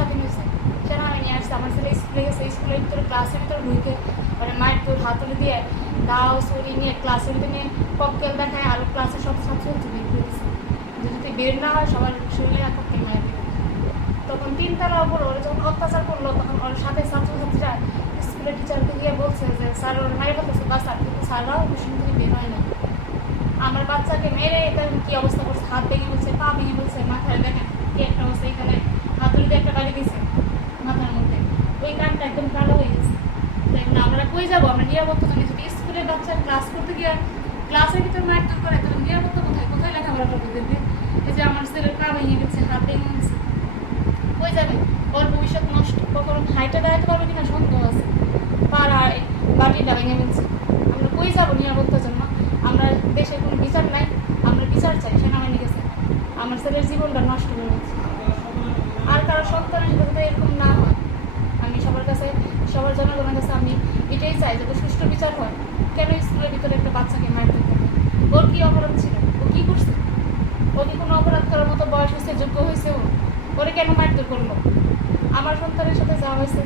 স্বাধীন হয়েছে আমি নিয়ে আমার ছেলে স্কুলে গেছে মানে মায়ের তোর দিয়ে দাও সরি নিয়ে নিয়ে দেখায় ক্লাসে সব বের না হয় সবার শরীরে মায়ের তখন তিনতলা ওপর ওরা যখন অত্যাচার করল, তখন ওর সাথে ছাত্রছাত্রীরা স্কুলের টিচারকে গিয়ে বলছে যে, স্যার, ওর মায়ের কথা বাচ্চা কিন্তু স্যাররাও বের হয় না আমার বাচ্চাকে মেরে এটা কি অবস্থা করছে? হাত ভেঙে বলছে, পা ভেঙে বলছে, মাথায় দেখেন, কি একটা অবস্থা। এখানে দিয়েছে মাথার মধ্যে। ওই কানটা একদম কালো হয়ে গেছে। দেখুন আমরা কই যাব? আমরা নিরাপত্তা জানি যদি স্কুলের বাচ্চা ক্লাস করতে গিয়ে ক্লাসের ভিতরে মারধর করে তাহলে নিরাপত্তা কোথায়? কোথায় লেখাপড়া করবে দেখবে? এই যে আমার ছেলের পা ভেঙে গেছে, হাত ভেঙে গেছে। কই যাবে? ওর ভবিষ্যৎ নষ্ট। কখনো হাইটে দাঁড়াতে পারবে কিনা সন্দেহ আছে। পাড়ায় বাটিটা ভেঙে ফেলছে। আমরা কই যাব নিরাপত্তার জন্য? আমরা দেশের কোনো বিচার নাই। আমরা বিচার চাই, সেনাবাহিনী গেছে। আমার ছেলের জীবনটা নষ্ট হয়ে গেছে। আর কারও সন্তানের সাথে যাতে এরকম না হয় আমি সবার কাছে সবার জনগণের কাছে আমি এটাই চাই যাতে সুষ্ঠু বিচার হয়। কেন স্কুলের ভিতরে একটা বাচ্চাকে মারতে হবে ওর কি অপরাধ ছিল? ও কি করছে? ও কি কোনো অপরাধ করার মতো বয়স হয়েছে, যোগ্য হয়েছে ও? ওরে কেন মারতে করল? আমার সন্তানের সাথে যা হয়েছে